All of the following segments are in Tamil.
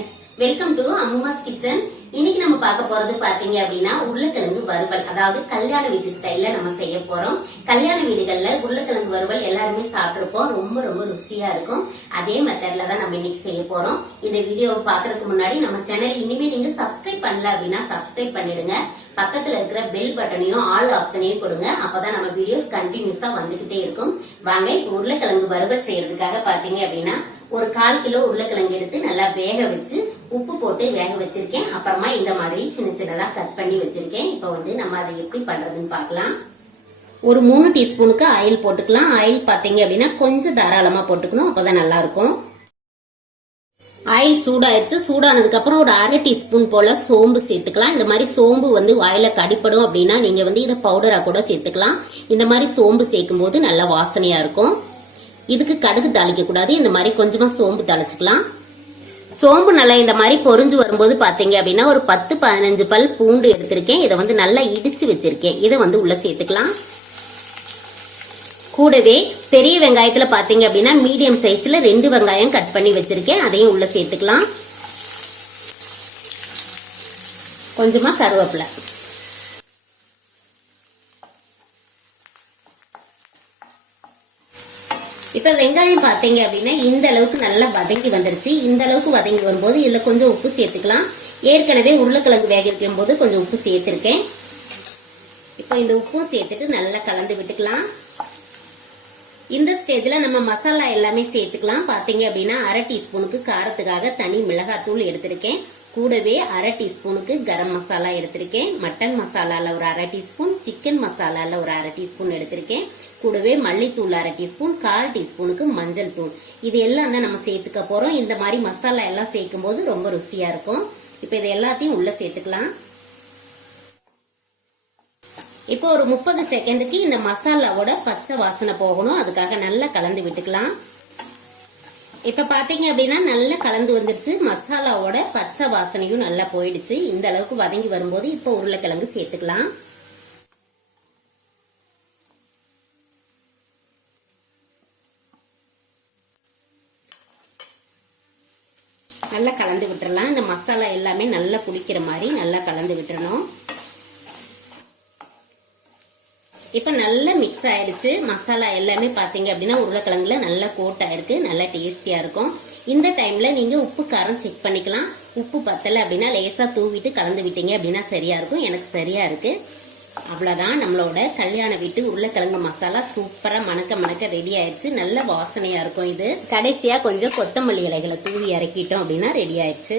Friends, welcome to அம்மாஸ் kitchen. இன்னைக்கு நம்ம பார்க்க போறது பாத்தீங்க அப்படின்னா உருளைக்கிழங்கு வறுவல். அதாவது கல்யாண வீட்டு ஸ்டைல்ல நம்ம செய்ய போறோம். கல்யாண வீடுகள்ல உருளைக்கிழங்கு வறுவல் எல்லாருமே சாப்பிட்டுருப்போம். ரொம்ப ரொம்ப ருசியா இருக்கும். அதே மெத்தட்ல தான் நம்ம இன்னைக்கு செய்ய போறோம். இந்த வீடியோவை பாக்குறதுக்கு முன்னாடி நம்ம சேனல் இனிமே நீங்க சப்ஸ்கிரைப் பண்ணல அப்படின்னா சப்ஸ்கிரைப் பண்ணிடுங்க. பக்கத்துல இருக்கிற பெல் பட்டனையும் ஆல் ஆப்ஷனையும் கொடுங்க. அப்பதான் நம்ம வீடியோஸ் கண்டினியூஸா வந்துகிட்டே இருக்கும். வாங்க, உருளைக்கிழங்கு வறுவல் செய்யறதுக்காக பாத்தீங்க அப்படின்னா ஒரு 1/4 கிலோ உருளைக்கிழங்கு எடுத்து நல்லா வேக வச்சு உப்பு போட்டு வேக வச்சிருக்கேன். அப்புறமா இந்த மாதிரி சின்ன சின்னதா கட் பண்ணி வச்சிருக்கேன். இப்ப நம்ம அதை எப்படி பண்றதுன்னு பாக்கலாம். ஒரு 3 டீஸ்பூனுக்கு ஆயில் போட்டுக்கலாம். ஆயில் பாத்தீங்க அப்படின்னா கொஞ்சம் தாராளமா போட்டுக்கணும், அப்பதான் நல்லா இருக்கும். ஆயில் சூடாயிடுச்சு. சூடானதுக்கு அப்புறம் ஒரு 1/2 டீஸ்பூன் போல சோம்பு சேர்த்துக்கலாம். இந்த மாதிரி சோம்பு வாயில கடிப்படும் அப்படின்னா நீங்க இதை பவுடரா கூட சேர்த்துக்கலாம். இந்த மாதிரி சோம்பு சேர்க்கும் போது நல்ல வாசனையா இருக்கும். இதுக்கு கடுகு தாளிக்க கூடாது. இந்த மாதிரி கொஞ்சமா சோம்பு தாளிச்சுக்கலாம். சோம்பு நல்லா இந்த மாதிரி பொரிஞ்சு வரும்போது பாத்தீங்க அப்படின்னா ஒரு 10-15 பல் பூண்டு எடுத்திருக்கேன். இதை நல்லா இடிச்சு வச்சிருக்கேன். இதை உள்ள சேர்த்துக்கலாம். கூடவே பெரிய வெங்காயத்துல பாத்தீங்க அப்படின்னா மீடியம் சைஸ்ல 2 வெங்காயம் கட் பண்ணி வச்சிருக்கேன். அதையும் உள்ள சேர்த்துக்கலாம். கொஞ்சமா கருவேப்பிலை. இப்ப வெங்காயம் பாத்தீங்க அப்படின்னா இந்த அளவுக்கு நல்லா வதங்கி வந்துருச்சு. இந்த அளவுக்கு வதங்கி வரும்போது இதுல கொஞ்சம் உப்பு சேர்த்துக்கலாம். ஏற்கனவே உருளைக்கிழங்கு வேக வைக்கும் போது கொஞ்சம் உப்பு சேர்த்திருக்கேன். இப்ப இந்த உப்பும் சேர்த்துட்டு நல்லா கலந்து விட்டுக்கலாம். இந்த ஸ்டேஜ்ல நம்ம மசாலா எல்லாமே சேர்த்துக்கலாம். பாத்தீங்க அப்படின்னா 1/2 டீஸ்பூனுக்கு காரத்துக்காக தனி மிளகாத்தூள் எடுத்திருக்கேன். கூடவே 1/2 டீஸ்பூனுக்கு கரம் மசாலா எடுத்திருக்கேன். மட்டன் மசாலால ஒரு 1/2 டீஸ்பூன், சிக்கன் மசாலால ஒரு 1/2 டீஸ்பூன் எடுத்திருக்கேன். கூடவே மல்லித்தூள் 1/2 டீஸ்பூன், 1/4 டீஸ்பூனுக்கு மஞ்சள் தூள். இது எல்லாம் தான் நம்ம சேர்த்துக்க போறோம். இந்த மாதிரி மசாலா எல்லாம் சேர்க்கும் போது ரொம்ப ருசியா இருக்கும். இப்ப இது எல்லாத்தையும் உள்ள சேர்த்துக்கலாம். இப்போ ஒரு 30 செகண்டுக்கு இந்த மசாலாவோட பச்சை வாசனை போகணும். அதுக்காக நல்லா கலந்து விட்டுக்கலாம். இப்ப பாத்தீங்க அப்படின்னா நல்லா கலந்து வந்துருச்சு. மசாலாவோட பச்சை வாசனையும் நல்லா போயிடுச்சு. இந்த அளவுக்கு வதங்கி வரும்போது இப்ப உருளைக்கிழங்கு சேர்த்துக்கலாம். நல்லா கலந்து விட்டுறலாம். இந்த மசாலா எல்லாமே நல்லா பிடிக்கிற மாதிரி நல்லா கலந்து விட்டுறணும். இப்ப நல்லா மிக்ஸ் ஆயிடுச்சு. மசாலா எல்லாமே பாத்தீங்க அப்படின்னா உருளைக்கிழங்குல நல்லா கோட் ஆயிருக்கு. நல்லா டேஸ்டியா இருக்கும். இந்த டைம்ல நீங்க உப்பு காரம் செக் பண்ணிக்கலாம். உப்பு பத்தல அப்படின்னா லேசா தூவிட்டு கலந்து விட்டீங்க அப்படின்னா சரியா இருக்கும். எனக்கு சரியா இருக்கு. அவ்வளவுதான், நம்மளோட கல்யாண வீட்டு உருளைக்கிழங்கு மசாலா சூப்பரா மணக்க மணக்க ரெடி ஆயிடுச்சு. நல்ல வாசனையா இருக்கும். இது கடைசியா கொஞ்சம் கொத்தமல்லி இலைகளை தூவி இறக்கிட்டோம் அப்படின்னா ரெடி ஆயிடுச்சு.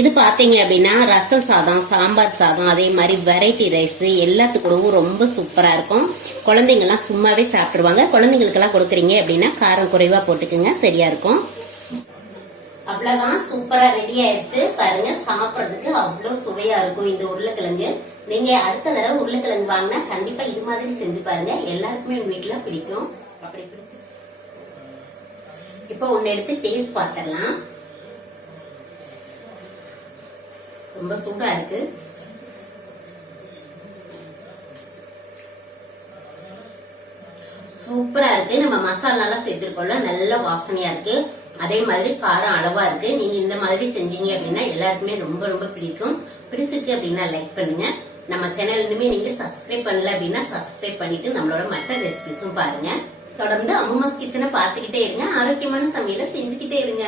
இது பாத்தீங்க அப்படின்னா ரசம் சாதம், சாம்பார் சாதம், அதே மாதிரி வெரைட்டி ரைஸ் எல்லாத்துக்கூடவும் ரொம்ப சூப்பரா இருக்கும். குழந்தைங்க எல்லாம் சும்மாவே சாப்பிடுவாங்க. குழந்தைங்களுக்கு எல்லாம் கொடுக்குறீங்க அப்படின்னா காரம் குறைவா போட்டுக்குங்க, சரியா இருக்கும். அவ்வளவுதான், சூப்பரா ரெடி ஆயிடுச்சு. பாருங்க, சாப்பிடுறதுக்கு அவ்வளவு சுவையா இருக்கும் இந்த உருளைக்கிழங்கு. நீங்க அடுத்த தடவை உருளைக்கிழங்கு வாங்கினா கண்டிப்பா இது மாதிரி செஞ்சு பாருங்க. எல்லாருக்குமே உங்க வீட்டுல பிடிக்கும். அப்படி பிடிச்சு இப்ப ஒன்னு எடுத்து டேஸ்ட் பார்த்திடலாம். ரொம்ப சூடா இருக்கு. சூப்பரா இருக்கு. நம்ம மசாலா எல்லாம் சேர்த்திருக்கோம்ல, நல்ல வாசனையா இருக்கு. அதே மாதிரி காரம் அளவா இருக்கு. நீங்க இந்த மாதிரி செஞ்சீங்க அப்படின்னா எல்லாருக்குமே ரொம்ப ரொம்ப பிடிக்கும். பிடிச்சிருக்கு அப்படின்னா லைக் பண்ணுங்க. நம்ம சேனலுமே நீங்க சப்ஸ்கிரைப் பண்ணல அப்படின்னா சப்ஸ்கிரைப் பண்ணிட்டு நம்மளோட மற்ற ரெசிபிஸும் பாருங்க. தொடர்ந்து அம்மாஸ் கிச்சனை பார்த்துக்கிட்டே இருங்க. ஆரோக்கியமான சமையலை செஞ்சுக்கிட்டே இருங்க.